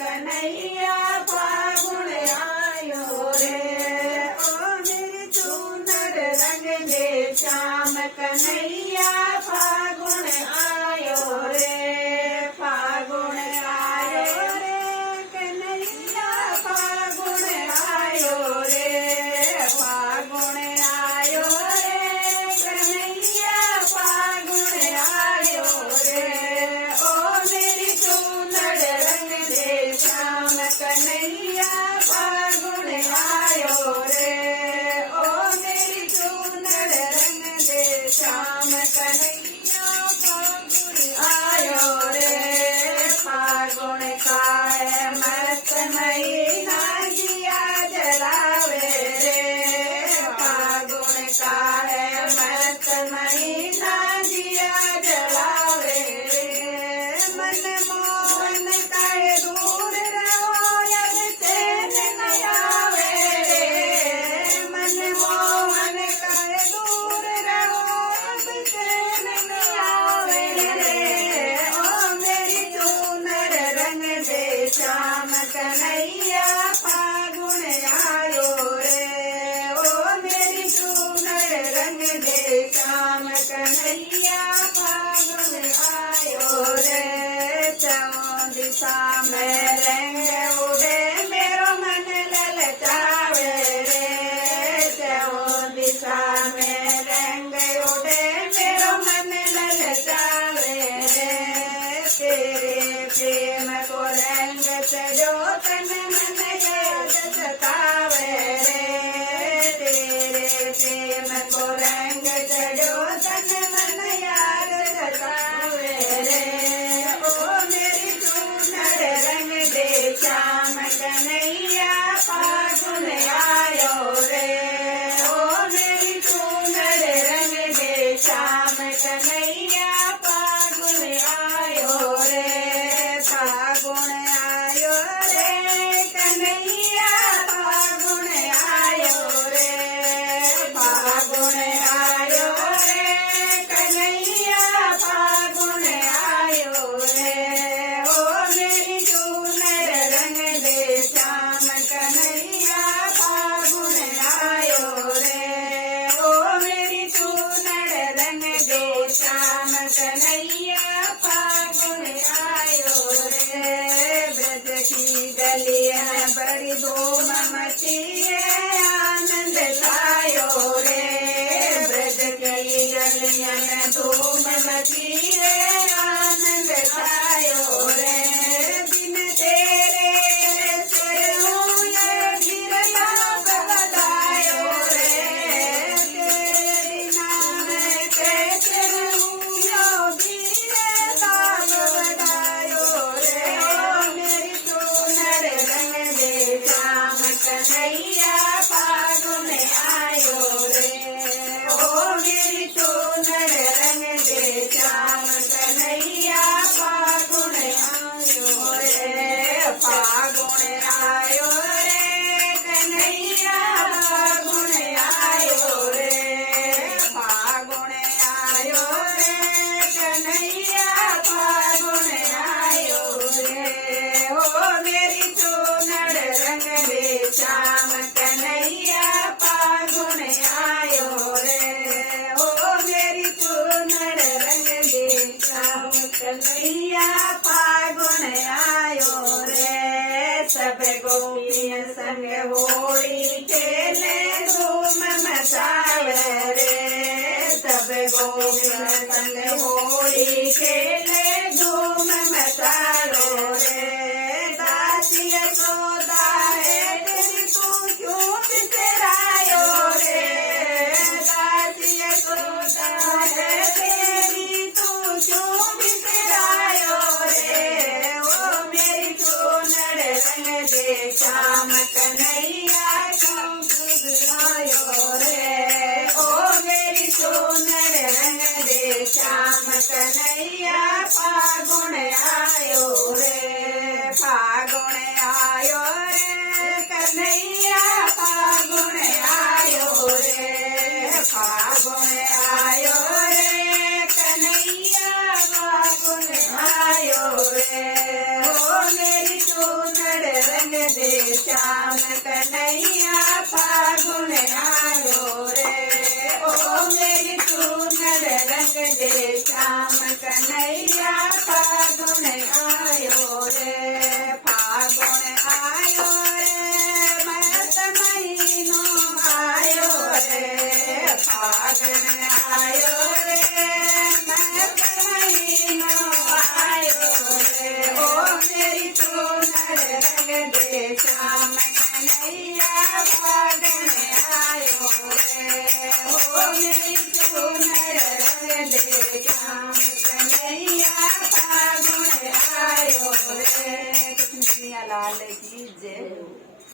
कन्हैया फागुन आयो रे। ओ मेरी चूनर रंग दे श्याम कन्हैया फागुन आयो रे। फागुन आयो रे कन्हैया फागुन आयो रे। फागुन आयो रे कन्हैया फागुन आयो रे। ओ मेरी चूनर रंग दे श्याम कन्हैया फागुन आयो रे। ओ मेरी चूनर रंग दे श्याम कन्हैया फागुन आयो रे। फागुन का है मस्त महीना जिया जलावे रे। फागुन का है मस्त महीना जिया जलावे रे। मन मोहन करे दूर रहो यद चैन न आवे रे। मन मोहन करे दूर रहो यद चैन न आवे रे। ओ मेरी चूनर रंग दे श्याम कन्हैया फागुन आयो रे। ओ मेरी चूनर रंग दे श्याम कन्हैया फागुन आयो रे। चौं दिशा में रंग उड़े मेरो मन ललचावे रे। चौं दिशा में रंग उड़े मेरो मन ललचावे रे। तेरे प्रेम को रंग चढ़ो तन मन याद सतावे रे। तेरे प्रेम को रंग चढ़ो तन मन याद सतावे रे। ओ मेरी चूनर रंग दे श्याम कन्हैया फागुन आयो रे। ओ मेरी चूनर रंग दे श्याम कन्हैया फागुन आयो रे। फागुन आयो रे कन्हैया फागुन आयो रे। फागुन आयो रे कन्हैया फागुन आयो रे। ओ मेरी चूनर रंग दे श्याम कन्हैया फागुन आयो रे। ओ मेरी चूनर रंग दे श्याम कन्हैया फागुन आयो रे। ब्रज की गलियां बड़ी धूम मची है आनंद छायो रे। ब्रज की गलियां धूम मची है आनंद छायो रे। बिन तेरे सिर हूँ ये गिरता बदायो रे। तेरे नाम कैसे हूँ यो गिरता बदायो रे। ओ मेरी चूनर रंग दे श्याम कन्हैया फागुन आयो रे। ओ मेरी चूनर रंग दे श्याम कन्हैया फागुन आयो रे। फागुन आयो रे कन्हैया फागुन आयो रे। फागुन आयो रे कन्हैया फागुन आयो रे। ओ मेरी चूनर रंग दे श्याम कन्हैया फागुन आयो रे। ओ मेरी चूनर रंग दे श्याम कन्हैया फागुन आयो रे। सब गोपियां संग होली खेले धूम मचावे रे। सब गोपियां संग होली खेले धूम मचावे रे। दासी यशोदा है तेरी तू क्यों बिसरायो रे। दासी यशोदा है तेरी तू क्यों बिसरायो रे। ओ मेरी चूनर रंग दे श्याम कन्हैया क्यों बिसरायो रे। ओ मेरी चूनर रंग दे श्याम कन्हैया फागुन आयो रे। फागुन आयो रे कन्हैया फागुन आयो रे। फागुन आयो रे कन्हैया फागुन आयो रे। ओ मेरी चूनर रंग दे श्याम कन्हैया फागुन आयो रे ओ मेरी चूनर रंग दे श्याम कन्हैया फागुन आयो रे फागुन आयो रे मस्त महीनो आयो रे फागुन आयो रे मस्त महीनो आयो रे ओ मेरी चूनर रंग दे श्याम कन्हैया फागुन आयो रे ओ मेरी चूनर रंग दे श्याम कन्हैया फागुन आयो रे। कृष्ण कन्हैया लाल की जय।